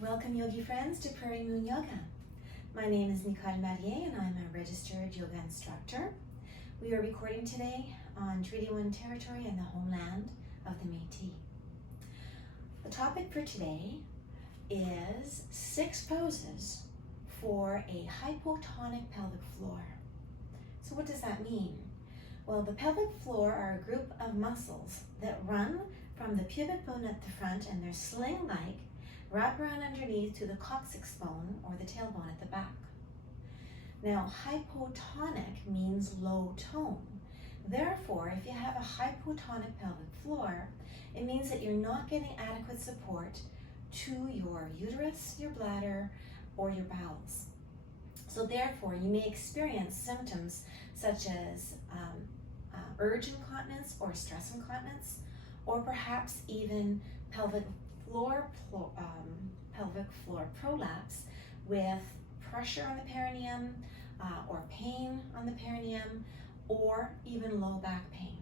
Welcome, yogi friends, to Prairie Moon Yoga. My name is Nicole Marier and I'm a registered yoga instructor. We are recording today on Treaty 1 territory and the homeland of the Métis. The topic for today is 6 poses for a hypotonic pelvic floor. So what does that mean? Well, the pelvic floor are a group of muscles that run from the pubic bone at the front and they're sling-like, wrap around underneath to the coccyx bone or the tailbone at the back. Now, hypotonic means low tone. Therefore, if you have a hypotonic pelvic floor, it means that you're not getting adequate support to your uterus, your bladder, or your bowels. So therefore, you may experience symptoms such as urge incontinence or stress incontinence, or perhaps even pelvic floor prolapse with pressure on the perineum or pain on the perineum or even low back pain.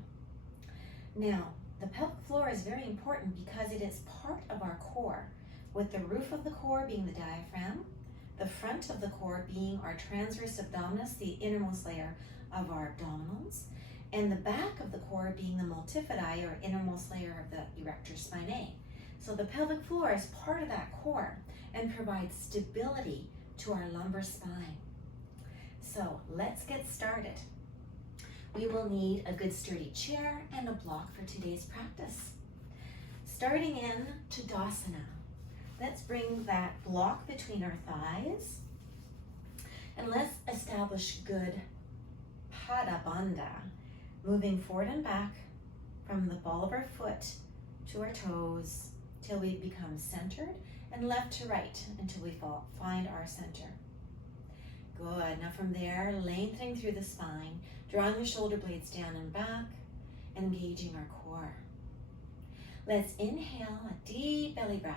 Now, the pelvic floor is very important because it is part of our core, with the roof of the core being the diaphragm, the front of the core being our transverse abdominis, the innermost layer of our abdominals, and the back of the core being the multifidi, or innermost layer of the erector spinae. So the pelvic floor is part of that core and provides stability to our lumbar spine. So let's get started. We will need a good sturdy chair and a block for today's practice. Starting in Tadasana, let's bring that block between our thighs and let's establish good Pada Bandha, moving forward and back from the ball of our foot to our toes till we become centered, and left to right until we find our center. Good. Now from there, lengthening through the spine, drawing the shoulder blades down and back, and engaging our core. Let's inhale a deep belly breath.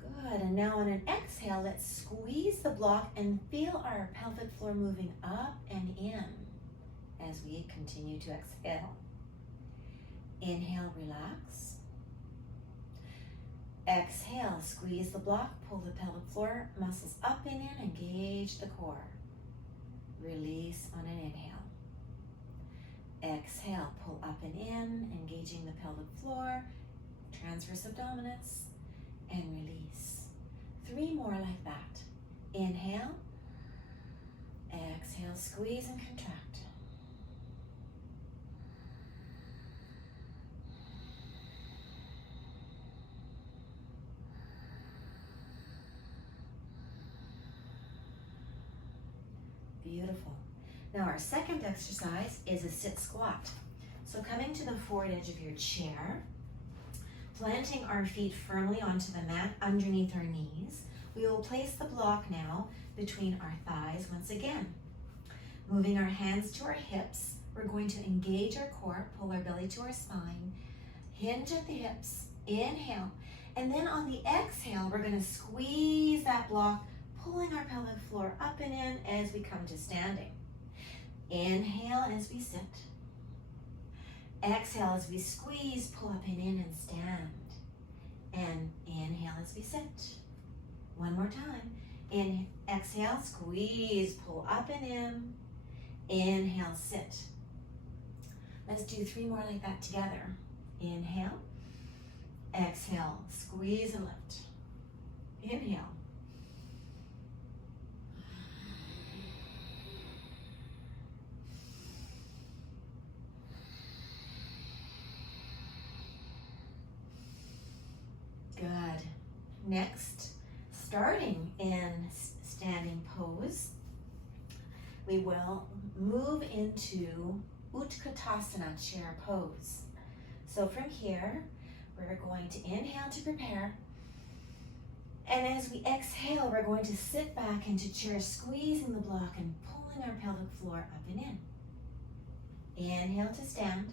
Good. And now on an exhale, let's squeeze the block and feel our pelvic floor moving up and in as we continue to exhale. Inhale, relax. Exhale, squeeze the block, pull the pelvic floor muscles up and in, engage the core. Release on an inhale. Exhale, pull up and in, engaging the pelvic floor, transverse abdominis, and release. 3 more like that. Inhale. Exhale, squeeze and contract. Beautiful. Now our second exercise is a sit squat. So coming to the forward edge of your chair, planting our feet firmly onto the mat underneath our knees, we will place the block now between our thighs once again. Moving our hands to our hips, we're going to engage our core, pull our belly to our spine, hinge at the hips, inhale, and then on the exhale, we're going to squeeze that block, pulling our pelvic floor up and in as we come to standing. Inhale as we sit. Exhale as we squeeze, pull up and in and stand. And inhale as we sit. One more time. Exhale, squeeze, pull up and in. Inhale, sit. Let's do 3 more like that together. Inhale. Exhale, squeeze and lift. Inhale. Good. Next, starting in standing pose, we will move into Utkatasana chair pose. So from here, we're going to inhale to prepare. And as we exhale, we're going to sit back into chair, squeezing the block and pulling our pelvic floor up and in. Inhale to stand.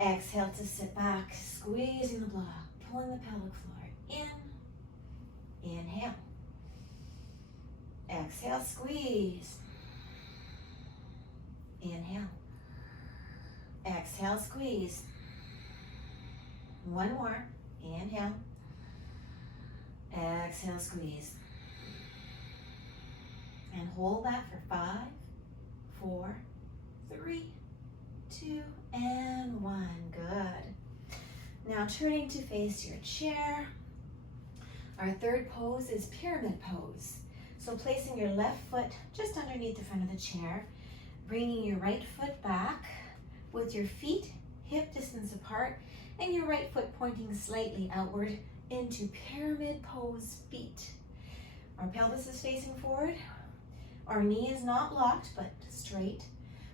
Exhale to sit back, squeezing the block, pulling the pelvic floor in. Inhale. Exhale, squeeze. Inhale. Exhale, squeeze. One more. Inhale. Exhale, squeeze. And hold that for 5, 4, 3, 2, and 1. Good. Now turning to face your chair. Our third pose is pyramid pose. So placing your left foot just underneath the front of the chair, bringing your right foot back with your feet hip distance apart and your right foot pointing slightly outward into pyramid pose feet. Our pelvis is facing forward. Our knee is not locked but straight.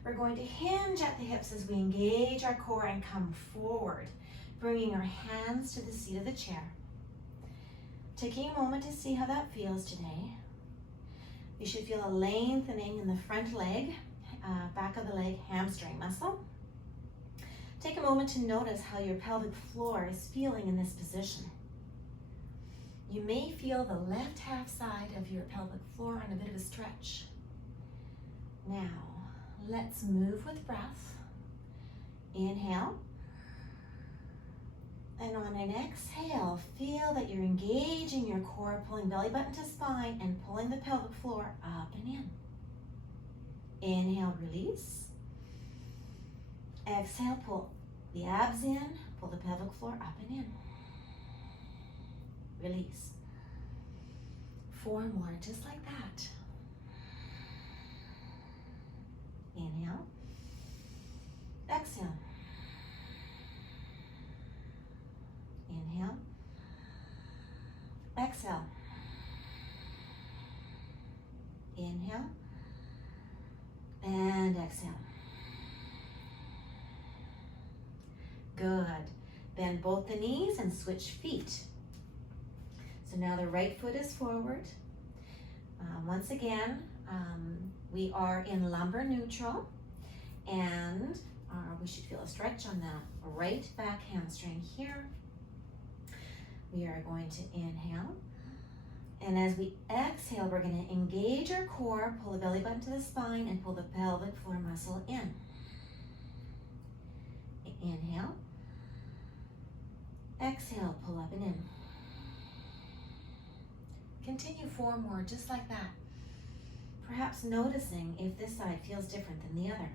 We're going to hinge at the hips as we engage our core and come forward, bringing our hands to the seat of the chair. Taking a moment to see how that feels today. You should feel a lengthening in the front leg, back of the leg, hamstring muscle. Take a moment to notice how your pelvic floor is feeling in this position. You may feel the left half side of your pelvic floor on a bit of a stretch. Now, let's move with breath. Inhale. And on an exhale, feel that you're engaging your core, pulling belly button to spine and pulling the pelvic floor up and in. Inhale, release. Exhale, pull the abs in, pull the pelvic floor up and in. Release. 4 more, just like that. Inhale. Exhale. Inhale. Exhale. Inhale. And exhale. Good. Bend both the knees and switch feet. So now the right foot is forward. Once again, we are in lumbar neutral, and we should feel a stretch on the right back hamstring here. We are going to inhale, and as we exhale, we're going to engage our core, pull the belly button to the spine, and pull the pelvic floor muscle in. Inhale. Exhale, pull up and in. Continue 4 more, just like that. Perhaps noticing if this side feels different than the other.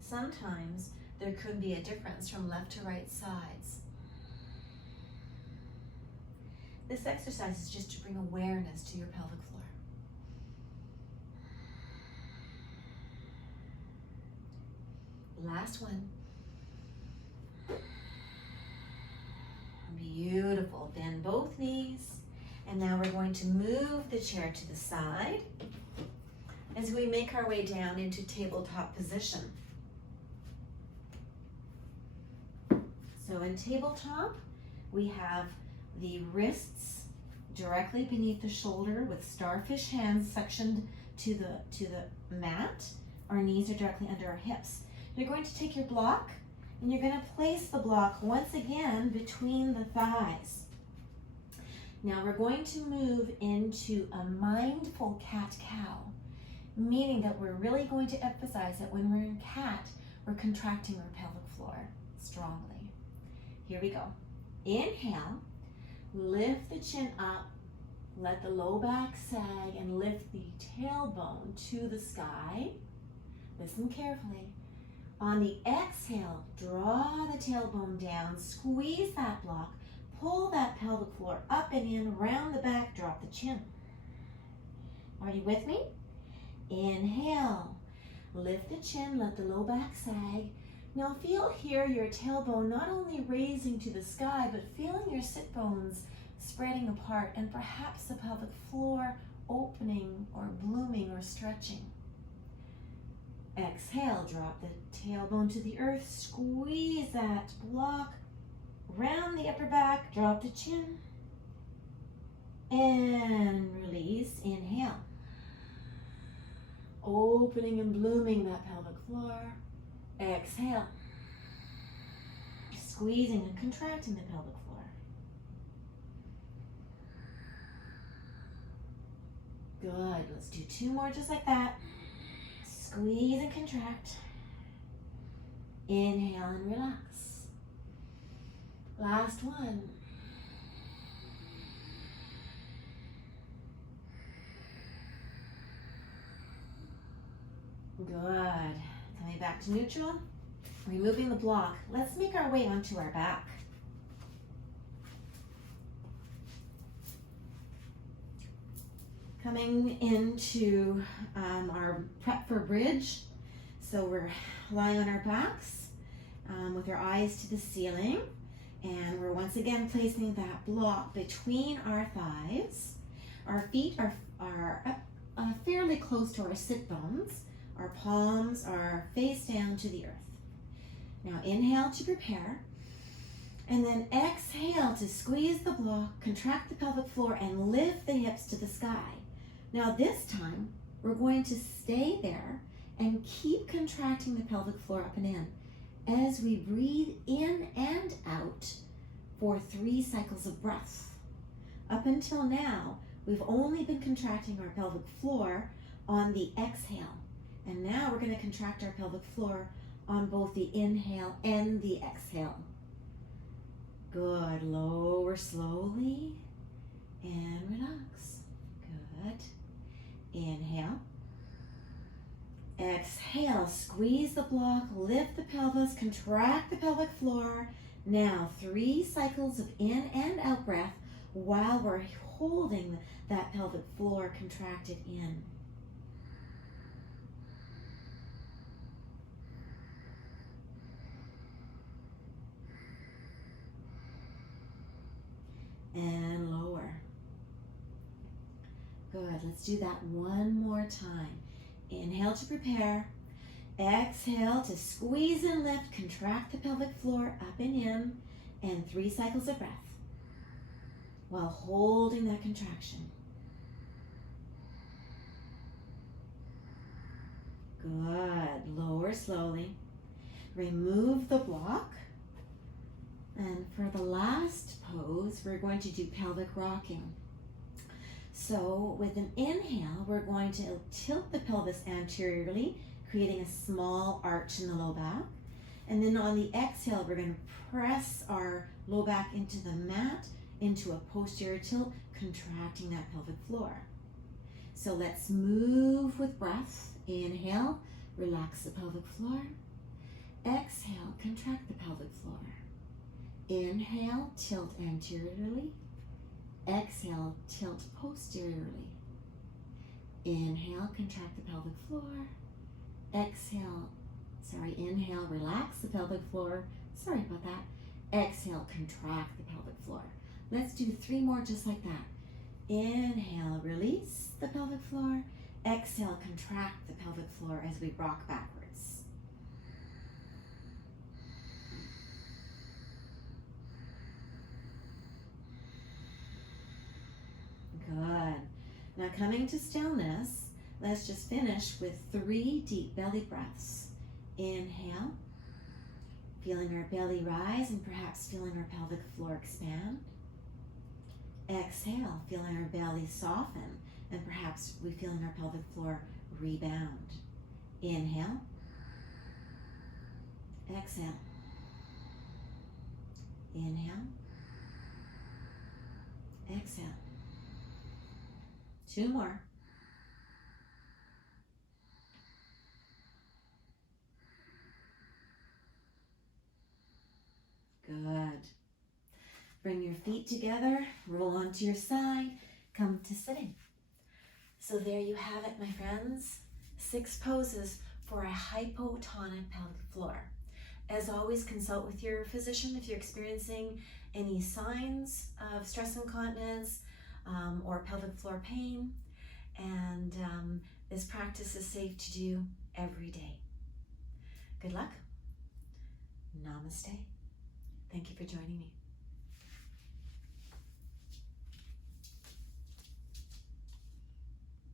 Sometimes there could be a difference from left to right sides. This exercise is just to bring awareness to your pelvic floor. Last one. Beautiful. Bend both knees. And now we're going to move the chair to the side as we make our way down into tabletop position. So in tabletop, we have the wrists directly beneath the shoulder with starfish hands suctioned to the mat. Our knees are directly under our hips. You're going to take your block and you're going to place the block once again between the thighs. Now we're going to move into a mindful cat-cow, meaning that we're really going to emphasize that when we're in cat, we're contracting our pelvic floor strongly. Here we go. Inhale, lift the chin up, let the low back sag, and lift the tailbone to the sky. Listen carefully. On the exhale, draw the tailbone down, squeeze that block, pull that pelvic floor up and in, round the back, drop the chin. Are you with me? Inhale, lift the chin, let the low back sag. Now feel here your tailbone not only raising to the sky, but feeling your sit bones spreading apart and perhaps the pelvic floor opening or blooming or stretching. Exhale, drop the tailbone to the earth, squeeze that block, round the upper back, drop the chin, and release. Inhale. Opening and blooming that pelvic floor. Exhale. Squeezing and contracting the pelvic floor. Good. Let's do 2 more just like that. Squeeze and contract. Inhale and relax. Last one. Good. Coming back to neutral. Removing the block. Let's make our way onto our back. Coming into our prep for bridge. So we're lying on our backs with our eyes to the ceiling. And we're once again placing that block between our thighs. Our feet are fairly close to our sit bones. Our palms are face down to the earth. Now inhale to prepare. And then exhale to squeeze the block, contract the pelvic floor, and lift the hips to the sky. Now this time, we're going to stay there and keep contracting the pelvic floor up and in as we breathe in and out for 3 cycles of breath. Up until now, we've only been contracting our pelvic floor on the exhale. And now we're going to contract our pelvic floor on both the inhale and the exhale. Good. Lower slowly and relax. Good. Inhale. Exhale. Squeeze the block, lift the pelvis, contract the pelvic floor. Now 3 cycles of in and out breath while we're holding that pelvic floor contracted in. And lower. Good. Let's do that one more time. Inhale to prepare. Exhale to squeeze and lift. Contract the pelvic floor up and in. And 3 cycles of breath while holding that contraction. Good. Lower slowly. Remove the block. And for the last pose, we're going to do pelvic rocking. So with an inhale, we're going to tilt the pelvis anteriorly, creating a small arch in the low back. And then on the exhale, we're going to press our low back into the mat, into a posterior tilt, contracting that pelvic floor. So let's move with breath. Inhale, relax the pelvic floor. Exhale, contract the pelvic floor. Inhale, tilt anteriorly. Exhale, tilt posteriorly. Inhale, contract the pelvic floor. Inhale, relax the pelvic floor. Sorry about that. Exhale, contract the pelvic floor. Let's do 3 more just like that. Inhale, release the pelvic floor. Exhale, contract the pelvic floor as we rock backwards. Good. Now coming to stillness, let's just finish with 3 deep belly breaths. Inhale, feeling our belly rise and perhaps feeling our pelvic floor expand. Exhale, feeling our belly soften and perhaps we feeling our pelvic floor rebound. Inhale. Exhale. Inhale. Exhale. 2 more. Good. Bring your feet together, roll onto your side, come to sitting. So there you have it, my friends. 6 poses for a hypotonic pelvic floor. As always, consult with your physician if you're experiencing any signs of stress incontinence or pelvic floor pain. And this practice is safe to do every day. Good luck. Namaste. Thank you for joining me.